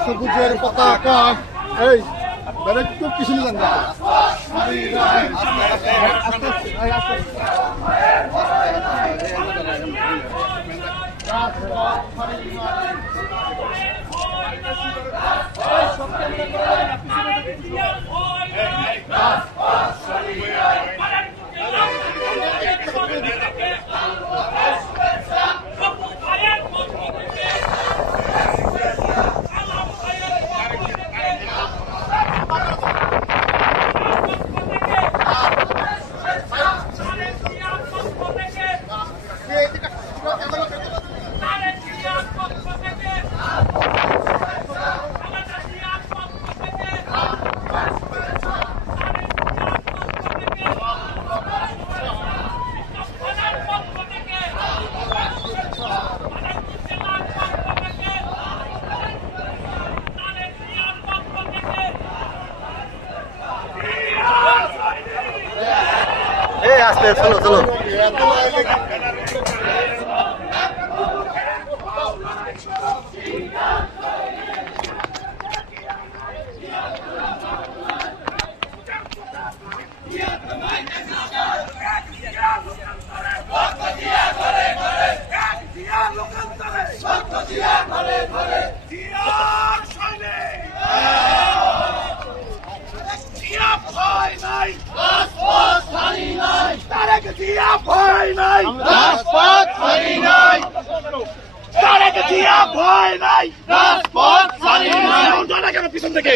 সবুজের পতাকা এই বেড়ে তো কিছু জান না আস্তে চলো চলো ভয় নাই রাজপথ ছাড়ি নাই তারেক জিয়া ভয় নাই রাজপথ ছাড়ি নাই কেন পিছন থেকে